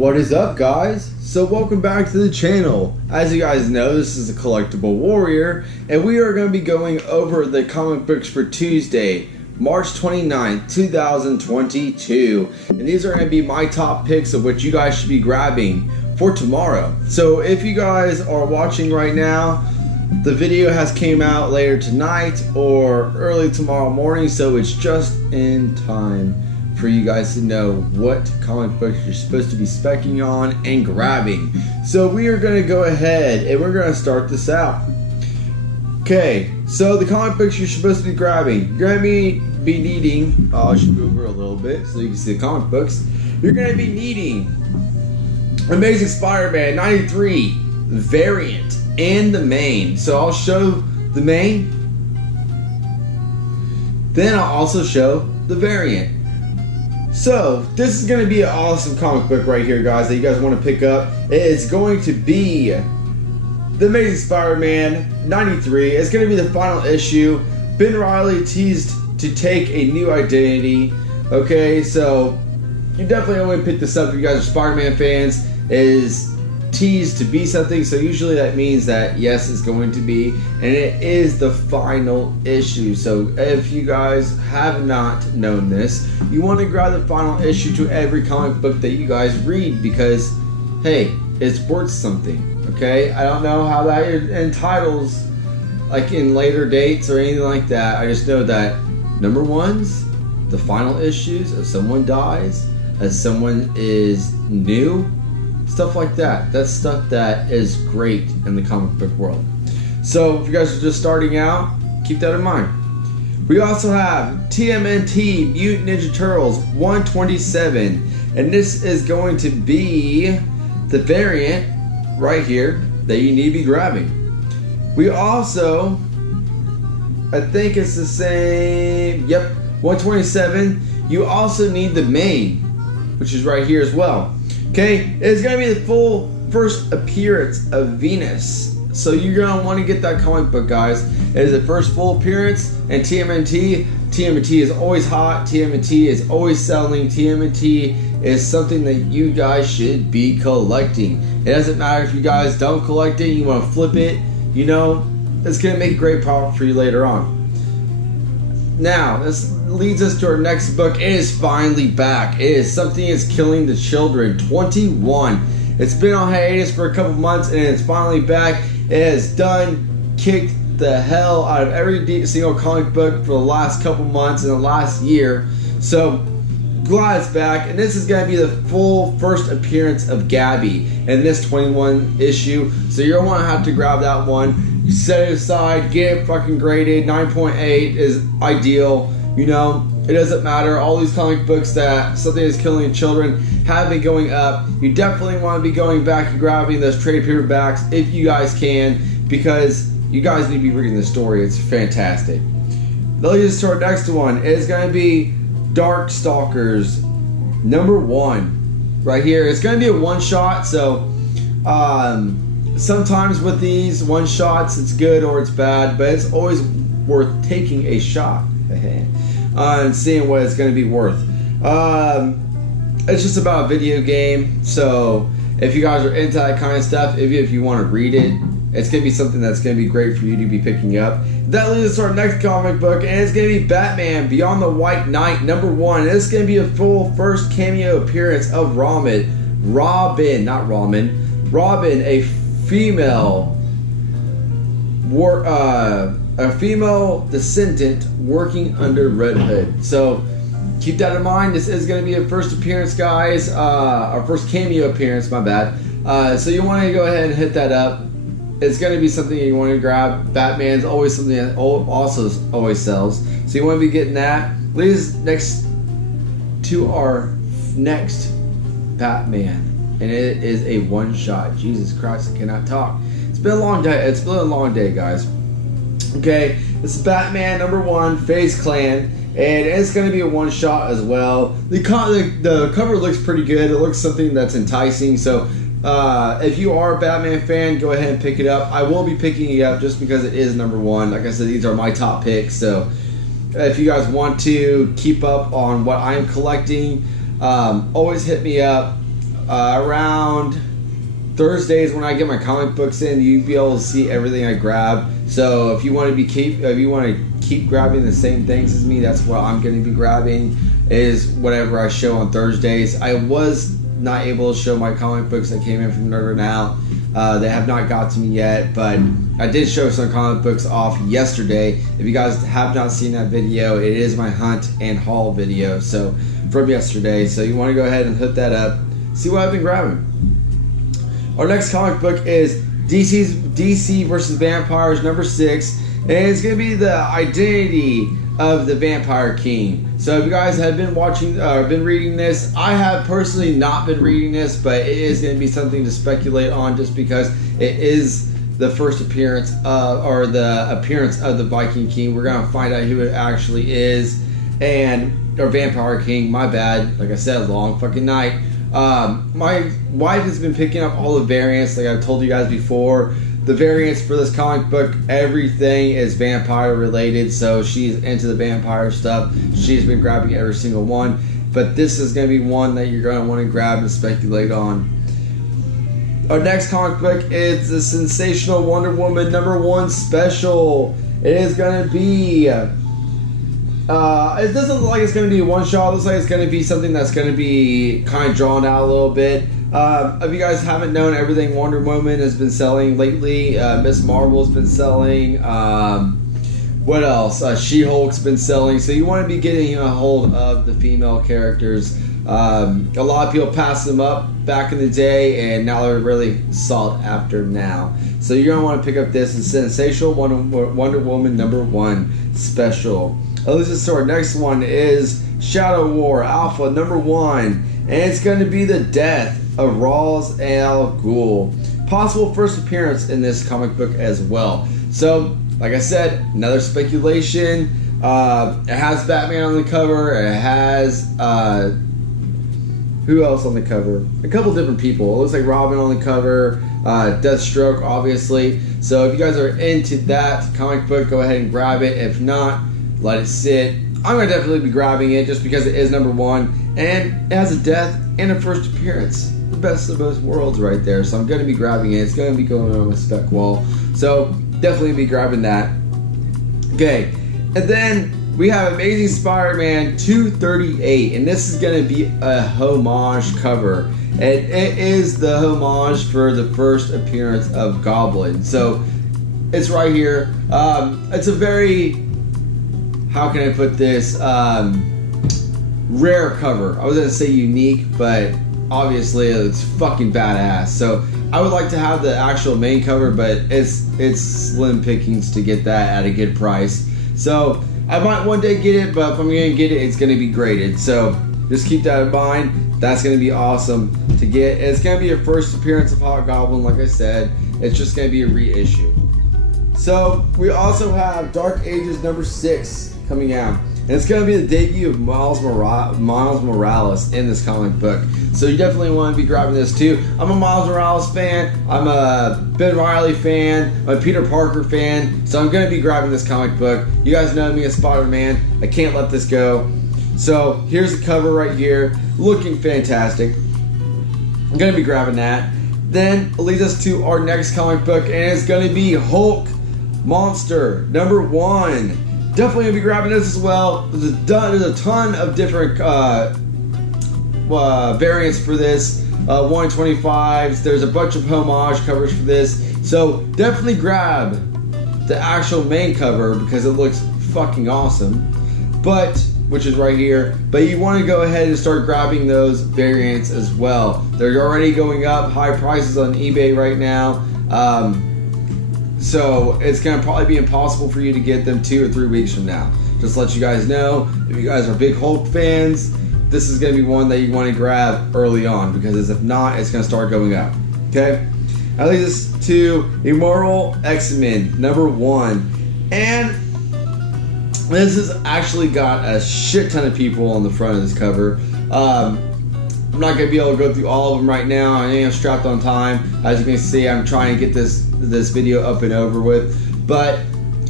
What is up, guys? So welcome back to the channel. As you guys know, this is a Collectible Warrior, and we are going to be going over the comic books for Tuesday, March 29th, 2022. And these are going to be my top picks of what you guys should be grabbing for tomorrow. So if you guys are watching right now, the video has came out later tonight or early tomorrow morning, so it's just in time for you guys to know what comic books you're supposed to be specking on and grabbing. So we are going to go ahead and we're going to start this out. Okay, so the comic books you're supposed to be grabbing, you're going to be needing, I should move over a little bit so you can see the comic books. You're going to be needing Amazing Spider-Man 93 variant and the main. So I'll show the main, then I'll also show the variant. So this is going to be an awesome comic book right here, guys, that you guys want to pick up. It is going to be the Amazing Spider-Man 93. It's going to be the final issue. Ben Reilly teased to take a new identity. Okay, so you definitely want to pick this up if you guys are Spider-Man fans. It is teased to be something, so usually that means that yes, it's going to be, and it is the final issue. So if you guys have not known this, you want to grab the final issue to every comic book that you guys read, because hey, it's worth something. Okay, I don't know how that entitles like in later dates or anything like that. I just know that number ones, the final issues, if someone dies, if someone is new, stuff like that. That's stuff that is great in the comic book world. So if you guys are just starting out, keep that in mind. We also have TMNT Mutant Ninja Turtles 127, and this is going to be the variant right here that you need to be grabbing. We also, I think it's the same, yep, 127. You also need the main, which is right here as well. Okay, it's going to be the full first appearance of Venus. So you're going to want to get that comic book, guys. It is the first full appearance, and TMNT is always hot. TMNT is always selling. TMNT is something that you guys should be collecting. It doesn't matter if you guys don't collect it, you want to flip it, you know, it's going to make a great profit for you later on. Now, this leads us to our next book. It is finally back. It is Something Is Killing the Children 21. It's been on hiatus for a couple months, and it's finally back. It has kicked the hell out of every single comic book for the last couple months and the last year. So, glad it's back. And this is going to be the full first appearance of Gabby in this 21 issue. So you're going to have to grab that one. You set it aside, get it fucking graded. 9.8 is ideal. You know, it doesn't matter. All these comic books that Something Is Killing Children have been going up. You definitely want to be going back and grabbing those trade paperbacks if you guys can, because you guys need to be reading the story. It's fantastic. That leads us to our next one. It is going to be Dark Stalkers number 1 right here. It's going to be a one-shot, so sometimes with these one-shots it's good or it's bad, but it's always worth taking a shot and seeing what it's going to be worth. It's just about a video game, so if you guys are into that kind of stuff, if you want to read it, it's going to be something that's going to be great for you to be picking up. That leads us to our next comic book, and it's going to be Batman Beyond the White Knight number 1. It's going to be a full first cameo appearance of Robin, a female descendant working under Red Hood. So keep that in mind. This is going to be a first appearance, guys. Our first cameo appearance, my bad. So you want to go ahead and hit that up. It's going to be something you want to grab. Batman's always something that also always sells. So you want to be getting that. Leads next to our next Batman. And it is a one-shot. Jesus Christ, I cannot talk. It's been a long day. It's been a long day, guys. Okay, this is Batman number 1, FaZe Clan, and it's going to be a one-shot as well. The cover looks pretty good. It looks something that's enticing. So if you are a Batman fan, go ahead and pick it up. I will be picking it up just because it is number 1. Like I said, these are my top picks. So if you guys want to keep up on what I'm collecting, always hit me up. around Thursdays when I get my comic books in, you'll be able to see everything I grab. So if you want to keep grabbing the same things as me, that's what I'm going to be grabbing, is whatever I show on Thursdays. I was not able to show my comic books that came in from NERDINOUT. They have not got to me yet, but I did show some comic books off yesterday. If you guys have not seen that video, it is my hunt and haul video, so from yesterday. So you want to go ahead and hook that up, see what I've been grabbing. Our next comic book is DC versus Vampires number 6, and it's going to be the identity of the Vampire King. So if you guys have been watching, been reading this, I have personally not been reading this, but it is going to be something to speculate on, just because it is the first appearance of, or the appearance of the Viking King. We're going to find out who it actually is, or Vampire King. My bad. Like I said, long fucking night. My wife has been picking up all the variants, like I've told you guys before. The variants for this comic book, everything is vampire related, so she's into the vampire stuff. She's been grabbing every single one, but this is going to be one that you're going to want to grab and speculate on. Our next comic book is the Sensational Wonder Woman #1 special. It is going to be it doesn't look like it's going to be a one-shot. It looks like it's going to be something that's going to be kind of drawn out a little bit. If you guys haven't known, everything Wonder Woman has been selling lately. Miss Marvel's been selling. What else? She-Hulk's been selling. So you want to be getting a hold of the female characters. A lot of people passed them up back in the day, and now they're really sought after now. So you're going to want to pick up this Sensational Wonder Woman #1 special. So our next one is Shadow War Alpha #1, and it's going to be the death of Ra's al Ghul. Possible first appearance in this comic book as well. So, like I said, another speculation. It has Batman on the cover. It has who else on the cover? A couple different people. It looks like Robin on the cover. Deathstroke, obviously. So if you guys are into that comic book, go ahead and grab it. If not, let it sit. I'm going to definitely be grabbing it just because it is #1 and it has a death and a first appearance. The best of both worlds right there. So I'm going to be grabbing it. It's going to be going on my spec wall. So definitely be grabbing that. Okay. And then we have Amazing Spider-Man 238. And this is going to be a homage cover. And it is the homage for the first appearance of Goblin. So it's right here. It's a very, how can I put this, rare cover. I was going to say unique, but obviously it's fucking badass. So I would like to have the actual main cover, but it's slim pickings to get that at a good price. So I might one day get it, but if I'm going to get it, it's going to be graded. So just keep that in mind. That's going to be awesome to get. It's going to be a first appearance of Hobgoblin, like I said. It's just going to be a reissue. So we also have Dark Ages #6 coming out. And it's going to be the debut of Miles Morales in this comic book. So you definitely want to be grabbing this too. I'm a Miles Morales fan. I'm a Ben Reilly fan. I'm a Peter Parker fan. So I'm going to be grabbing this comic book. You guys know me as Spider-Man. I can't let this go. So here's the cover right here. Looking fantastic. I'm going to be grabbing that. Then it leads us to our next comic book. And it's going to be Hulk Monster #1. Definitely gonna be grabbing this as well. There's a ton of different variants for this. 125s. There's a bunch of homage covers for this. So definitely grab the actual main cover because it looks fucking awesome. Which is right here. But you want to go ahead and start grabbing those variants as well. They're already going up. High prices on eBay right now. So it's going to probably be impossible for you to get them 2 or 3 weeks from now. Just to let you guys know, if you guys are big Hulk fans, this is going to be one that you want to grab early on, because if not, it's going to start going up. Okay? That leads us to Immortal X-Men #1. And this has actually got a shit ton of people on the front of this cover. I'm not going to be able to go through all of them right now. I am strapped on time. As you can see, I'm trying to get this video up and over with. But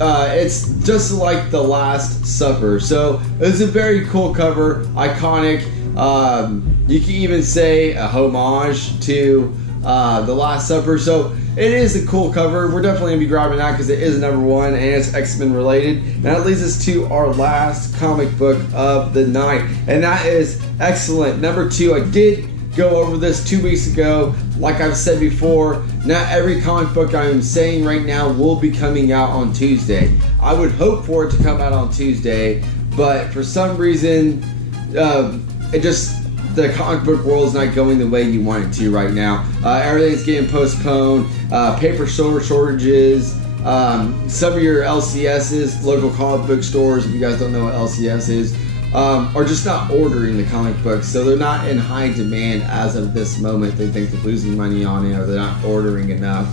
it's just like The Last Supper. So it's a very cool cover, iconic. You can even say a homage to The Last Supper. So it is a cool cover. We're definitely going to be grabbing that because it is #1 and it's X-Men related. And that leads us to our last comic book of the night. And that is excellent. #2. I did go over this 2 weeks ago. Like I've said before, not every comic book I'm saying right now will be coming out on Tuesday. I would hope for it to come out on Tuesday, but for some reason, the comic book world is not going the way you want it to right now. Everything's getting postponed. Paper shortages. Some of your LCSs, local comic book stores, if you guys don't know what LCS is, are just not ordering the comic books, so they're not in high demand as of this moment. They think they're losing money on it, or they're not ordering enough.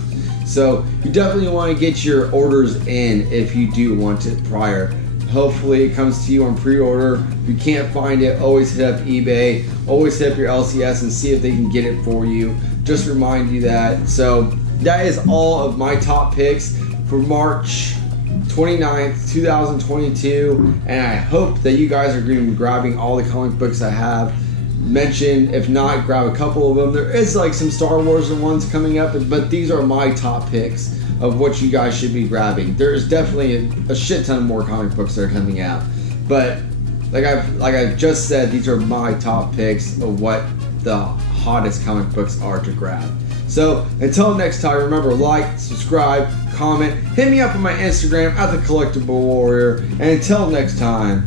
So you definitely want to get your orders in if you do want it prior. Hopefully it comes to you on pre-order. If you can't find it, always hit up eBay, always hit up your LCS and see if they can get it for you. Just remind you that. So that is all of my top picks for March 29th, 2022, and I hope that you guys are going to be grabbing all the comic books I have mentioned. If not, grab a couple of them. There is like some Star Wars ones coming up, but these are my top picks of what you guys should be grabbing. There's definitely a shit ton more comic books that are coming out, but like I've just said, these are my top picks of what the hottest comic books are to grab. So until next time, remember, like, subscribe, comment, hit me up on my Instagram at The Collectible Warrior, and until next time,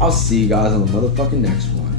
I'll see you guys on the motherfucking next one.